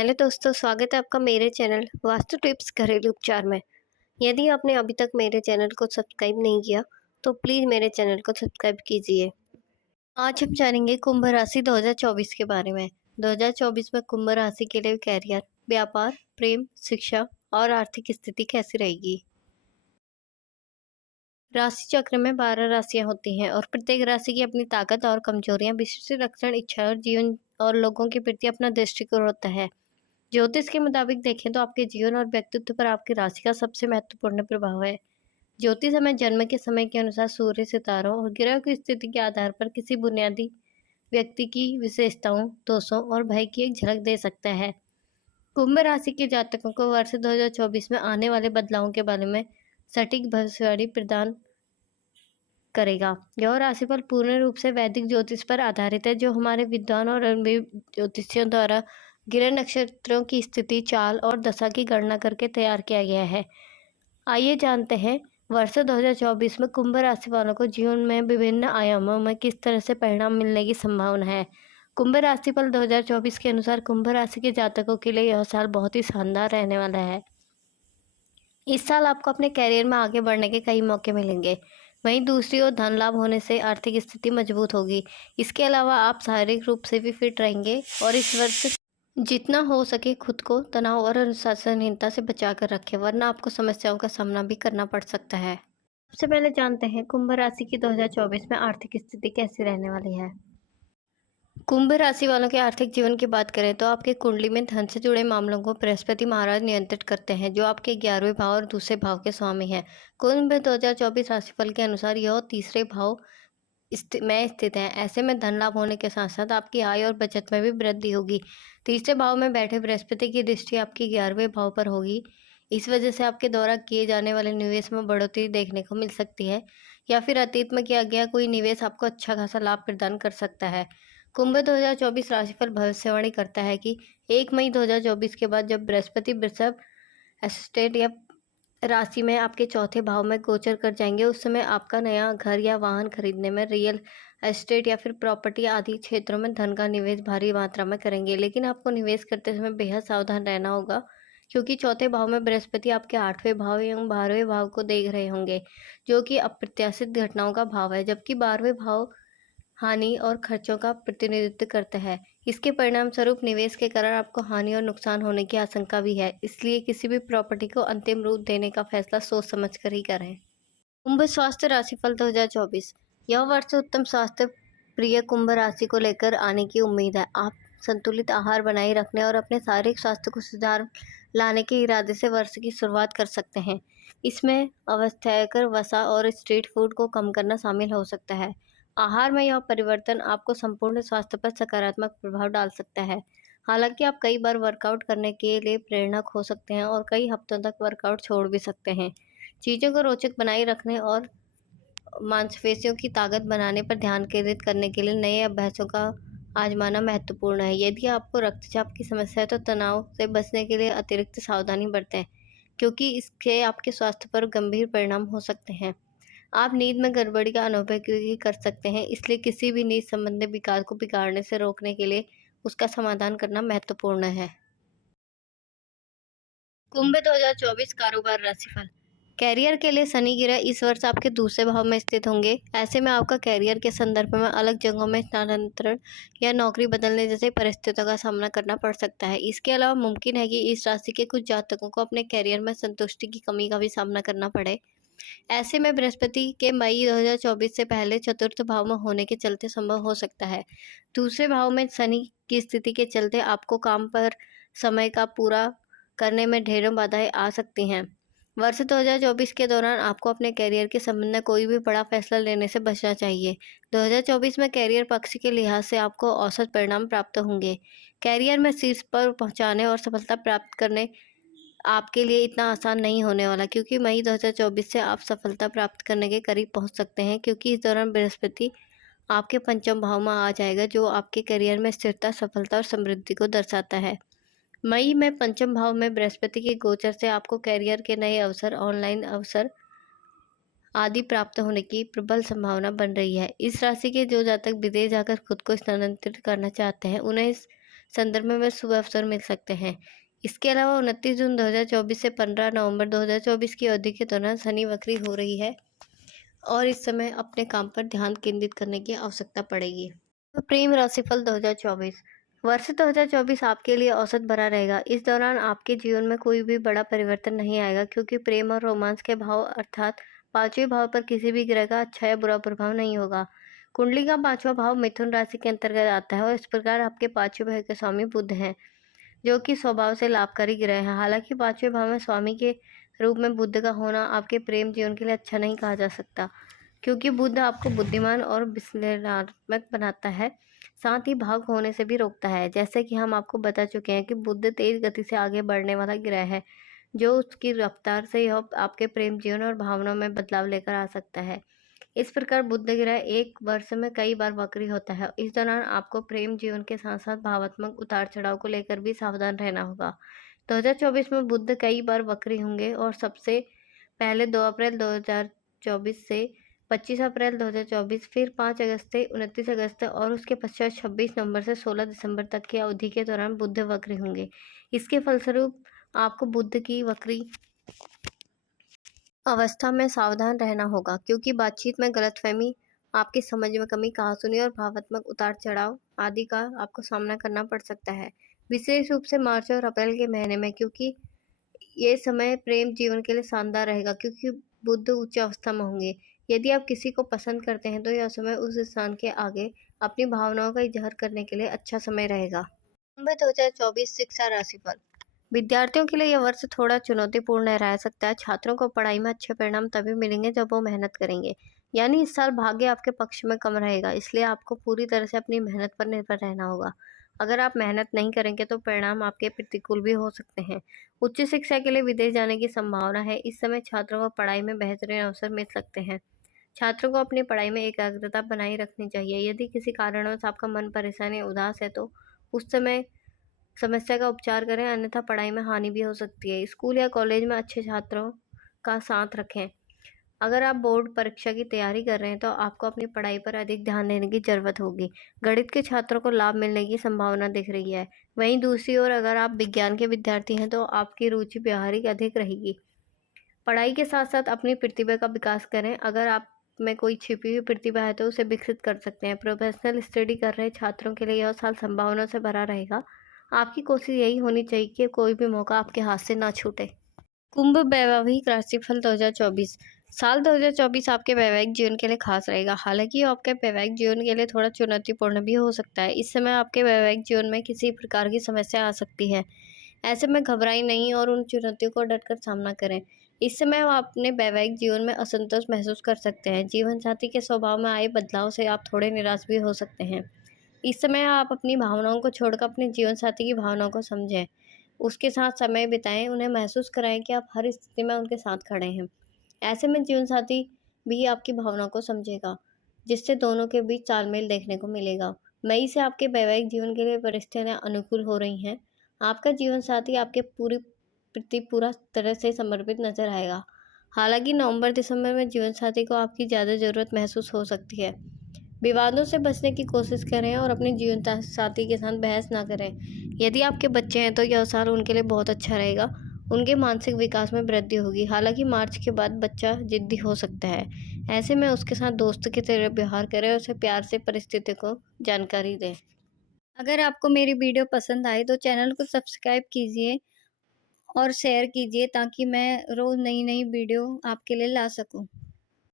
Hello दोस्तों, स्वागत है आपका मेरे चैनल वास्तु टिप्स घरेलू उपचार में। यदि आपने अभी तक मेरे चैनल को सब्सक्राइब नहीं किया तो प्लीज़ मेरे चैनल को सब्सक्राइब कीजिए। आज हम जानेंगे कुंभ राशि 2024 के बारे में। 2024 में कुंभ राशि के लिए कैरियर, व्यापार, प्रेम, शिक्षा और आर्थिक स्थिति कैसी रहेगी। राशि चक्र में 12 राशियां होती हैं और प्रत्येक राशि की अपनी ताकत और कमजोरियां, विशिष्ट लक्षण, इच्छा और जीवन और लोगों के प्रति अपना दृष्टिकोण होता है। ज्योतिष के मुताबिक देखें तो आपके जीवन और व्यक्तित्व पर आपकी राशि का सबसे महत्वपूर्ण प्रभाव है। ज्योतिष हमें जन्म के समय के अनुसार सूर्य, सितारों और ग्रह की स्थिति के आधार पर किसी बुनियादी व्यक्ति की विशेषताओं, दोषों और भय की एक झलक दे सकता है। कुंभ राशि के जातकों को वर्ष 2024 में आने वाले बदलावों के बारे में सटीक भविष्यवाणी प्रदान करेगा। यह राशिफल पूर्ण रूप से वैदिक ज्योतिष पर आधारित है, जो हमारे विद्वान और अनुभवी ज्योतिषियों द्वारा ग्रह नक्षत्रों की स्थिति, चाल और दशा की गणना करके तैयार किया गया है। आइए जानते हैं वर्ष 2024 में कुंभ राशि वालों को जीवन में विभिन्न आयामों में किस तरह से परिणाम मिलने की संभावना है। कुंभ राशिफल 2024 के अनुसार कुंभ राशि के जातकों के लिए यह साल बहुत ही शानदार रहने वाला है। इस साल आपको अपने कैरियर में आगे बढ़ने के कई मौके मिलेंगे। वहीं दूसरी ओर धन लाभ होने से आर्थिक स्थिति मजबूत होगी। इसके अलावा आप शारीरिक रूप से भी फिट रहेंगे और इस वर्ष जितना हो सके खुद को तनाव और अनुशासनहीनता से बचा कर रखें, वरना आपको समस्याओं का सामना भी करना पड़ सकता है। सबसे पहले जानते हैं कुंभ राशि की 2024 में आर्थिक स्थिति कैसी रहने वाली है। कुंभ राशि वालों के आर्थिक जीवन की बात करें तो आपके कुंडली में धन से जुड़े मामलों को बृहस्पति महाराज नियंत्रित करते हैं, जो आपके 11वें भाव और दूसरे भाव के स्वामी हैं। कुंभ 2024 राशिफल के अनुसार यह तीसरे भाव में स्थित है। ऐसे में धन लाभ होने के साथ साथ आपकी आय और बचत में भी वृद्धि होगी। तीसरे भाव में बैठे बृहस्पति की दृष्टि आपके 11वें भाव पर होगी। इस वजह से आपके द्वारा किए जाने वाले निवेश में बढ़ोतरी देखने को मिल सकती है, या फिर अतीत में किया गया कोई निवेश आपको अच्छा खासा लाभ प्रदान कर सकता है। कुंभ 2024 राशिफल भविष्यवाणी करता है कि 1 मई 2024 के बाद जब बृहस्पति वृषभ एस्टेट या राशि में आपके चौथे भाव में गोचर कर जाएंगे, उस समय आपका नया घर या वाहन खरीदने में, रियल एस्टेट या फिर प्रॉपर्टी आदि क्षेत्रों में धन का निवेश भारी मात्रा में करेंगे। लेकिन आपको निवेश करते समय बेहद सावधान रहना होगा, क्योंकि चौथे भाव में बृहस्पति आपके 8वें भाव एवं 12वें भाव को देख रहे होंगे, जो कि अप्रत्याशित घटनाओं का भाव है, जबकि 12वें भाव हानि और खर्चों का प्रतिनिधित्व करता है। इसके परिणाम स्वरूप निवेश के कारण आपको हानि और नुकसान होने की आशंका भी है, इसलिए किसी भी प्रॉपर्टी को अंतिम रूप देने का फैसला सोच समझ कर ही करें। कुंभ स्वास्थ्य राशिफल 2024। यह वर्ष उत्तम स्वास्थ्य प्रिय कुंभ राशि को लेकर आने की उम्मीद है। आप संतुलित आहार बनाए रखने और अपने शारीरिक स्वास्थ्य को सुधार लाने के इरादे से वर्ष की शुरुआत कर सकते हैं। इसमें अवस्थाकर वसा और स्ट्रीट फूड को कम करना शामिल हो सकता है। आहार में यह परिवर्तन आपको संपूर्ण स्वास्थ्य पर सकारात्मक प्रभाव डाल सकता है। हालांकि आप कई बार वर्कआउट करने के लिए प्रेरणा खो सकते हैं और कई हफ्तों तक वर्कआउट छोड़ भी सकते हैं। चीज़ों को रोचक बनाए रखने और मांसपेशियों की ताकत बनाने पर ध्यान केंद्रित करने के लिए नए अभ्यासों का आजमाना महत्वपूर्ण है। यदि आपको रक्तचाप की समस्या है तो तनाव से बचने के लिए अतिरिक्त सावधानी बरतें, क्योंकि इसके आपके स्वास्थ्य पर गंभीर परिणाम हो सकते हैं। आप नींद में गड़बड़ी का अनुभव भी कर सकते हैं, इसलिए किसी भी नींद संबंधी विकार को बिगाड़ने से रोकने के लिए उसका समाधान करना महत्वपूर्ण है। कुंभ 2024 कारोबार राशिफल। कैरियर के लिए शनि ग्रह इस वर्ष आपके दूसरे भाव में स्थित होंगे। ऐसे में आपका कैरियर के संदर्भ में अलग जगहों में स्थानांतरण या नौकरी बदलने जैसे परिस्थितियों का सामना करना पड़ सकता है। इसके अलावा मुमकिन है कि इस राशि के कुछ जातकों को अपने कैरियर में संतुष्टि की कमी का भी सामना करना पड़े। ऐसे में बृहस्पति के मई 2024 से पहले चतुर्थ भाव में होने के चलते संभव हो सकता है। दूसरे भाव में शनि की स्थिति के चलते आपको काम पर समय का पूरा करने में ढेरों बाधाएं आ सकती हैं। वर्ष 2024 के दौरान आपको अपने कैरियर के संबंध में कोई भी बड़ा फैसला लेने से बचना चाहिए। 2024 में कैरियर पक्ष के लिहाज से आपको औसत परिणाम प्राप्त होंगे। कैरियर में शीर्ष पर पहुंचाने और सफलता प्राप्त करने आपके लिए इतना आसान नहीं होने वाला, क्योंकि मई 2024 से आप सफलता प्राप्त करने के करीब पहुंच सकते हैं, क्योंकि इस दौरान बृहस्पति आपके पंचम भाव में आ जाएगा, जो आपके करियर में स्थिरता, सफलता और समृद्धि को दर्शाता है। मई में पंचम भाव में बृहस्पति के गोचर से आपको कैरियर के नए अवसर, ऑनलाइन अवसर आदि प्राप्त होने की प्रबल संभावना बन रही है। इस राशि के जो जातक विदेश जाकर खुद को स्थानांतरित करना चाहते हैं, उन्हें संदर्भ में शुभ अवसर मिल सकते हैं। इसके अलावा 29 जून 2024 से 15 नवंबर 2024 की अवधि के दौरान शनि वक्री हो रही है और इस समय अपने काम पर ध्यान केंद्रित करने की आवश्यकता पड़ेगी। तो प्रेम राशिफल 2024 वर्ष 2024 आपके लिए औसत भरा रहेगा। इस दौरान आपके जीवन में कोई भी बड़ा परिवर्तन नहीं आएगा, क्योंकि प्रेम और रोमांस के भाव अर्थात पांचवें भाव पर किसी भी ग्रह का अच्छा या बुरा प्रभाव नहीं होगा। कुंडली का पांचवा भाव मिथुन राशि के अंतर्गत आता है और इस प्रकार आपके पांचवें भाव के स्वामी बुध हैं, जो कि स्वभाव से लाभकारी ग्रह है। हालांकि पांचवें भाव में स्वामी के रूप में बुध का होना आपके प्रेम जीवन के लिए अच्छा नहीं कहा जा सकता, क्योंकि बुध आपको बुद्धिमान और विश्लेषणात्मक बनाता है, साथ ही भाग होने से भी रोकता है। जैसे कि हम आपको बता चुके हैं कि बुध तेज गति से आगे बढ़ने वाला ग्रह है, जो उसकी रफ्तार से यह आपके प्रेम जीवन और भावनाओं में बदलाव लेकर आ सकता है। इस प्रकार बुध ग्रह एक वर्ष में कई बार वक्री होता है। इस दौरान आपको प्रेम जीवन के साथ साथ भावात्मक उतार चढ़ाव को लेकर भी सावधान रहना होगा। 2024 में बुध कई बार वक्री होंगे और सबसे पहले 2 अप्रैल 2024 से 25 अप्रैल 2024, फिर 5 अगस्त से 29 अगस्त और उसके पश्चात 26 नवंबर से 16 दिसंबर तक की अवधि के दौरान बुध वक्री होंगे। इसके फलस्वरूप आपको बुध की वक्री अवस्था में सावधान रहना होगा, क्योंकि बातचीत में गलतफहमी, आपकी समझ में कमी, कहासुनी और भावात्मक उतार चढ़ाव आदि का आपको सामना करना पड़ सकता है, विशेष रूप से मार्च और अप्रैल के महीने में, क्योंकि ये समय प्रेम जीवन के लिए शानदार रहेगा, क्योंकि बुध उच्च अवस्था में होंगे। यदि आप किसी को पसंद करते हैं तो यह समय उस इंसान के आगे अपनी भावनाओं का इजहार करने के लिए अच्छा समय रहेगा। 2024 शिक्षा राशिफल विद्यार्थियों के लिए यह वर्ष थोड़ा चुनौतीपूर्ण रह सकता है। छात्रों को पढ़ाई में अच्छे परिणाम तभी मिलेंगे जब वो मेहनत करेंगे, यानी इस साल भाग्य आपके पक्ष में कम रहेगा, इसलिए आपको पूरी तरह से अपनी मेहनत पर निर्भर रहना होगा। अगर आप मेहनत नहीं करेंगे तो परिणाम आपके प्रतिकूल भी हो सकते हैं। उच्च शिक्षा के लिए विदेश जाने की संभावना है। इस समय छात्रों को पढ़ाई में बेहतरीन अवसर मिल सकते हैं। छात्रों को अपनी पढ़ाई में एकाग्रता बनाए रखनी चाहिए। यदि किसी कारणवश आपका मन परेशान या उदास है तो उस समय समस्या का उपचार करें, अन्यथा पढ़ाई में हानि भी हो सकती है। स्कूल या कॉलेज में अच्छे छात्रों का साथ रखें। अगर आप बोर्ड परीक्षा की तैयारी कर रहे हैं तो आपको अपनी पढ़ाई पर अधिक ध्यान देने की जरूरत होगी। गणित के छात्रों को लाभ मिलने की संभावना दिख रही है। वहीं दूसरी ओर अगर आप विज्ञान के विद्यार्थी हैं तो आपकी रुचि व्यवहारिक अधिक रहेगी। पढ़ाई के साथ साथ अपनी प्रतिभा का विकास करें। अगर आप में कोई छिपी हुई प्रतिभा है तो उसे विकसित कर सकते हैं। प्रोफेशनल स्टडी कर रहे छात्रों के लिए यह साल संभावनाओं से भरा रहेगा। आपकी कोशिश यही होनी चाहिए कि कोई भी मौका आपके हाथ से ना छूटे। कुंभ वैवाहिक राशिफल 2024 साल 2024 आपके वैवाहिक जीवन के लिए खास रहेगा। हालांकि आपके वैवाहिक जीवन के लिए थोड़ा चुनौतीपूर्ण भी हो सकता है। इस समय आपके वैवाहिक जीवन में किसी प्रकार की समस्या आ सकती है। ऐसे में घबराएं नहीं और उन चुनौतियों को डटकर सामना करें। इस समय आप अपने वैवाहिक जीवन में असंतोष महसूस कर सकते हैं। जीवन साथी के स्वभाव में आए बदलाव से आप थोड़े निराश भी हो सकते हैं। इस समय आप अपनी भावनाओं को छोड़कर अपने जीवन साथी की भावनाओं को समझें, उसके साथ समय बिताएं, उन्हें महसूस कराएं कि आप हर स्थिति में उनके साथ खड़े हैं। ऐसे में जीवन साथी भी आपकी भावनाओं को समझेगा, जिससे दोनों के बीच तालमेल देखने को मिलेगा। मई से आपके वैवाहिक जीवन के लिए परिस्थितियां अनुकूल हो रही हैं। आपका जीवन साथी आपके पूरी प्रति पूरा तरह से समर्पित नजर आएगा। हालांकि नवंबर दिसंबर में जीवन साथी को आपकी ज़्यादा ज़रूरत महसूस हो सकती है। विवादों से बचने की कोशिश करें और अपने जीवन साथी के साथ बहस ना करें। यदि आपके बच्चे हैं तो यह साल उनके लिए बहुत अच्छा रहेगा। उनके मानसिक विकास में वृद्धि होगी। हालांकि मार्च के बाद बच्चा जिद्दी हो सकता है। ऐसे में उसके साथ दोस्त की तरह व्यवहार करें और उसे प्यार से परिस्थिति को जानकारी दें। अगर आपको मेरी वीडियो पसंद आए तो चैनल को सब्सक्राइब कीजिए और शेयर कीजिए, ताकि मैं रोज़ नई नई वीडियो आपके लिए ला सकूं।